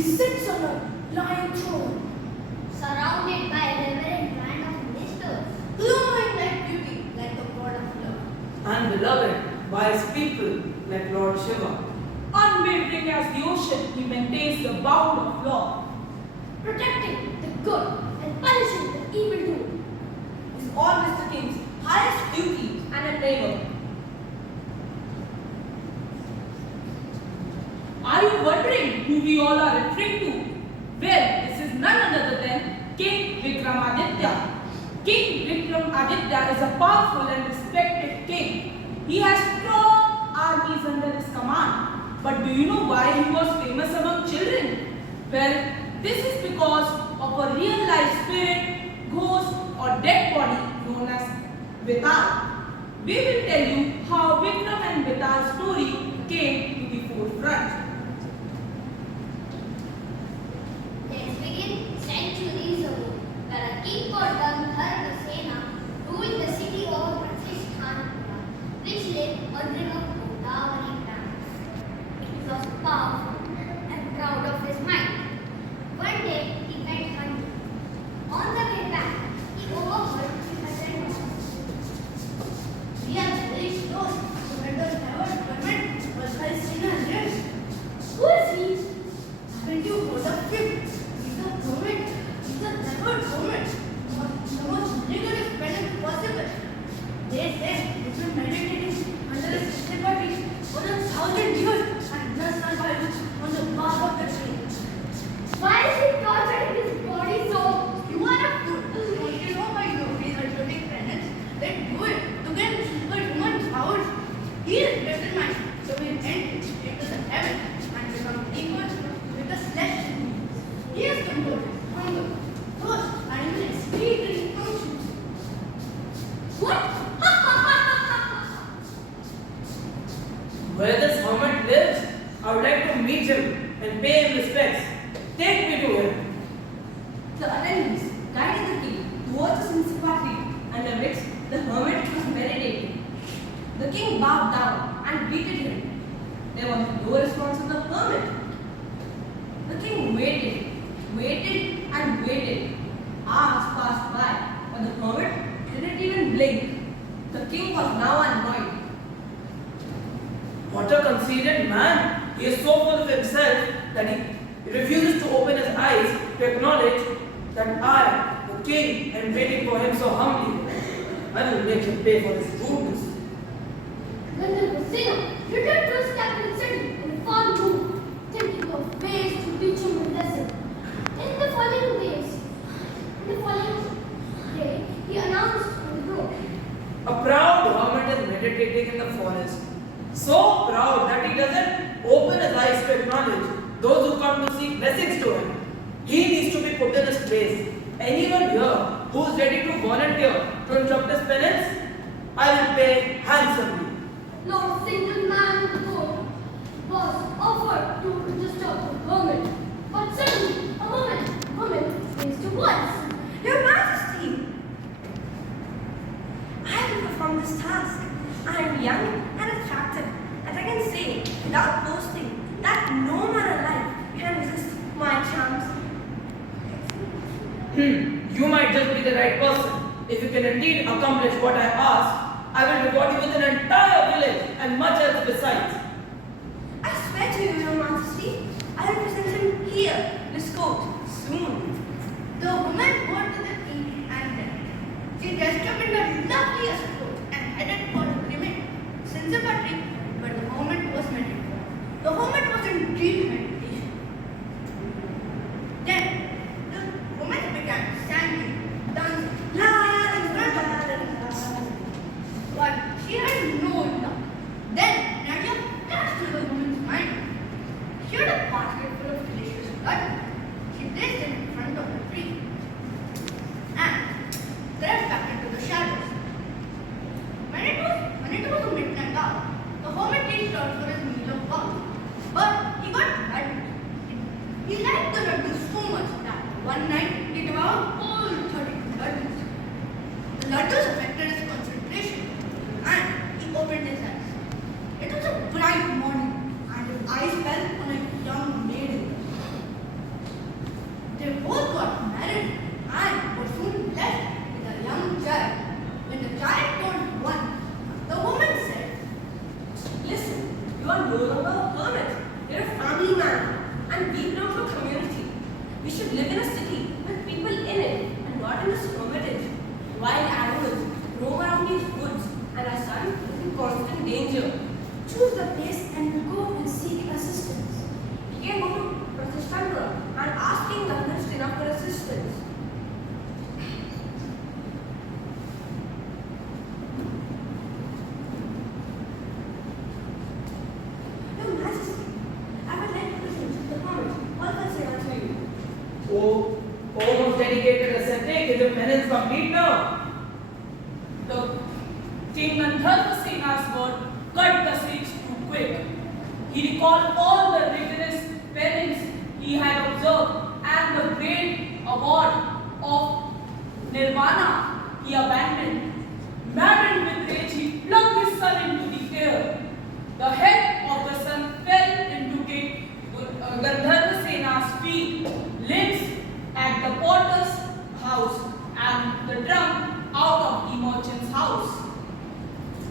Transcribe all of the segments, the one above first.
He sits on a lion throne, surrounded by a reverend band of ministers, glowing like beauty, like the god of love. And beloved by his people like Lord Shiva. Unwavering as the ocean, he maintains the bound of law. Protecting the good and punishing the evildoer is always the king's highest duty and a neighbor. Are you wondering who we all are referring to? Well, this is none other than King Vikramaditya. King Vikramaditya is a powerful and respected king. He has strong armies under his command. But do you know why he was famous among children? Well, this is because of a real life spirit, ghost or dead body known as Betal. We will tell you how Vikram and Betal's story came to the forefront. let's begin centuries ago, where a king called Dharmasena ruled the city of Pratishthanpura, which lay on river Godavari bank. He was powerful and proud of his might. One day he went hunting. On the way back, he overheard a sentence. We are very close to where the never government was by sinner lives. Who is he? Haven't you heard of him? He's a government. He's a never government. The most negative planet possible. They say he's been meditating under the system body for 1,000 years and just survived on the bark of the tree. Why is he torturing his body so? You are a fool. Don't you know by these exotic planets? They do it to get superhuman powers. He is determined to be entered into the heaven and become equal with the celestial beings. He has controlled hunger, thirst, and even excretory functions. What? Where this hermit lives, I would like to meet him and pay him respects. Take me to him. The attendants guided the king towards the municipality, and amidst the hermit was meditating. The king bowed down and greeted him. There was no response from the hermit. The king waited and waited. Hours passed by, but the hermit didn't even blink. The king was now annoyed. What a conceited man. He is so full of himself that he refuses to open his eyes to acknowledge that I, the king, am waiting for him so humbly. I will make him pay for his rudeness. When the Vasena returned to his capital city in far mood, thinking of ways to teach him a lesson. In the following day, he announced on the road. A proud hermit is meditating in the forest. So proud that he doesn't open his eyes to acknowledge those who come to seek blessings to him. He needs to be put in his place. Anyone here who is ready to volunteer to interrupt his penance, I will pay handsomely. Not a single man in the court was offered to disturb the hermit. But suddenly, a woman raised her voice. Your Majesty, I will perform this task. I am young and attractive, and I can say without boasting that no man alive can resist my charms. You might just be the right person. If you can indeed accomplish what I ask, I will reward you with an entire village and much else besides. I swear to you, Your Majesty, I will present him here, this court, soon. The woman went to the king and then she dressed up in the loveliest clothes and headed for the pyramid, Sinsabatri, but the hermit was meditating. The hermit was in deep meditation. Then the woman began singing, dancing, la la la la la. But she had no luck. Then an idea flashed through the woman's mind. She had a basket full of delicious blood. She placed it in front of the tree and crept back into the shadows. When it was a midnight hour, the hermit reached out for his meal of bark. But he got bad. He liked the laddu so much that one night he devoured all 32 laddus. The laddus affected his concentration and he opened his eyes. It was a bright morning and his eyes fell on a young maiden. You are no longer a hermit. You're a family man, and we belong to a community. We should live in a city with people in it, and not in this hermitage. Wild animals roam around these woods, and our son is in constant danger. Choose the place and go and seek assistance. We can go to Pratishthanpura and ask King Gandharv for assistance. Your Majesty, I would like to present the hermit, Elocution, to you. Oh, most dedicated ascetic, is your penance complete now? The King Gandharvasena's word cut the sage too quick. He recalled all the rigorous penance he had observed and the great award of nirvana he abandoned. Maddened with rage, he plucked his son into the air. The head of the son fell into King Gandharvasena's feet, limbs at the potter's house, and the drum out of the merchant's house.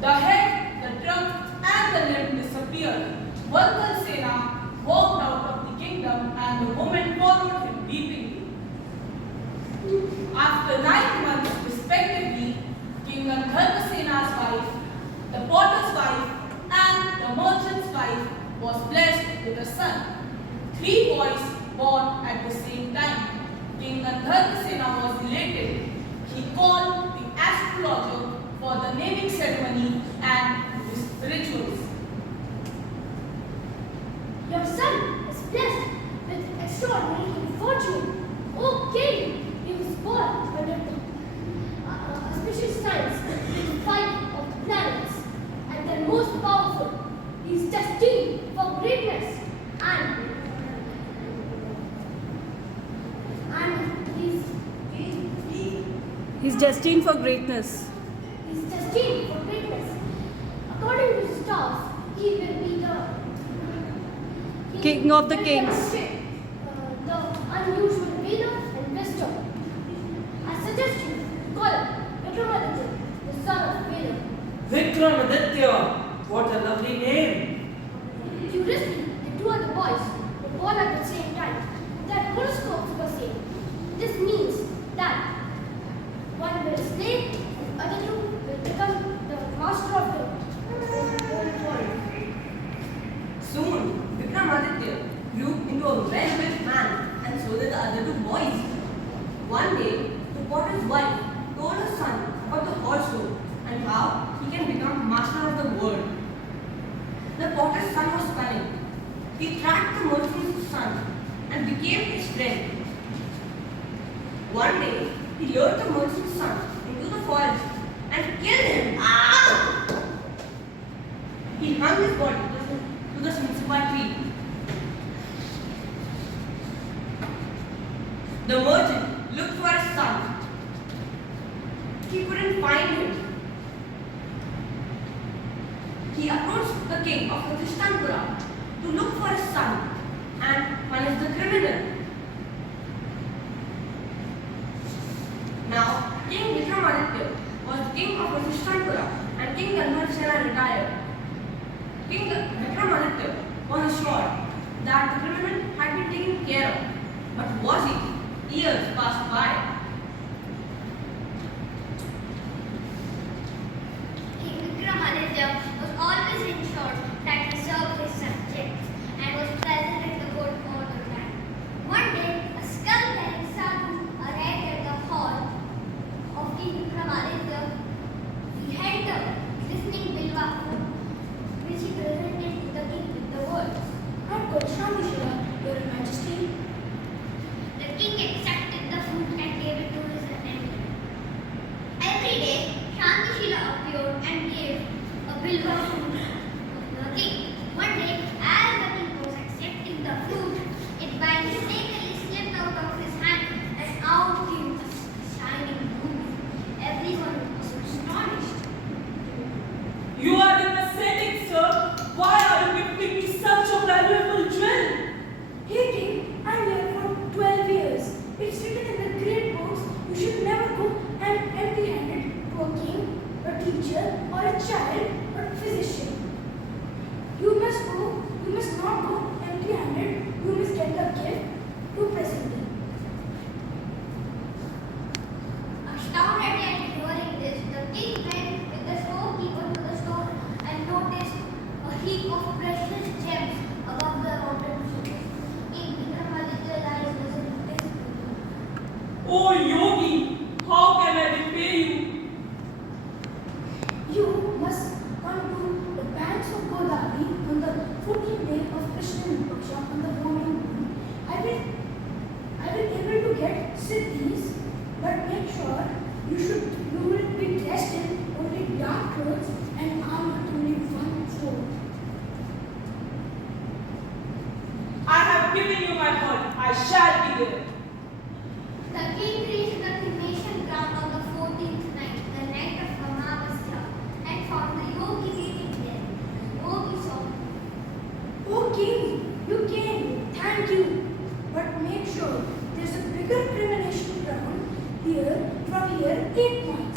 The head, the trunk, and the limb disappeared. Valkalsena walked out of the kingdom, and the woman followed him weeping. After 9 months, respectively, King Gandharvasena's wife, the potter's wife, and the merchant's wife was blessed with a son. 3 boys born at the same time. King Gandharvasena was elated. He called the astrologer for the naming ceremony and his rituals. Your son is blessed with extraordinary fortune. O king, he was born under the auspicious signs with 5 of the planets, and the most powerful. He is destined for greatness, and He's destined for greatness. He's destined for greatness. According to the stars, he will be the King of the will kings. demonstrate, the unusual valor and wisdom. I suggest you call Vikramaditya, the son of valor. Vikramaditya! What a lovely name! Curiously, the 2 other boys were born at the same time. Their horoscopes were same. This means that one will slave and the other 2 will become the master of the whole world. Soon, Vikramaditya grew into a well-built man, and so did the other 2 boys. One day, the potter's wife told her son about the horoscope and how he can become master of the world. The potter's son was cunning. He tracked the merchant's son and became his friend. One day, he lured the merchant's son into the forest and killed him. Ah! He hung his body to the simsapa tree. The merchant looked for his son. He couldn't find him. He approached the king of Pratishthanpura to look for his son and punish the criminal. Now, King Vikramaditya was the king of Pratishthanpura, and King Gandharvasena retired. King Vikramaditya was assured that the criminal had been taken care of. But was he? Years passed by. King Vikramaditya was always ensured that he served his subjects and was present at the court all the time. One day, a skull-bearing sadhu arrived at the hall of King Vikramaditya. He held the glistening bilwa fruit, which he presented to the king with the words, Not good, Shambhishara, Your Majesty. "The king accepted the fruit and You must not go empty-handed. You must get a gift to present him. Astounded at hearing this, the king went with the storekeeper to the store and noticed a heap of precious gems above the rotten heap. King Vikramaditya's eyes was in disbelief. Oh Yogi, how can I repay you? You must come to the banks of Godavari on the 14th day of Krishna Paksha on the Roman moon. I will able to get siddhis, but make sure you will be dressed in only dark clothes and armed with only one sword. I have given you my word. I shall be there. The king reached the cremation ground on the 14th night, the night of Amavasya, and found the yogi waiting there. The yogi saw him. Oh king, you came. Thank you. But make sure there's a bigger cremation ground here from here 8 miles.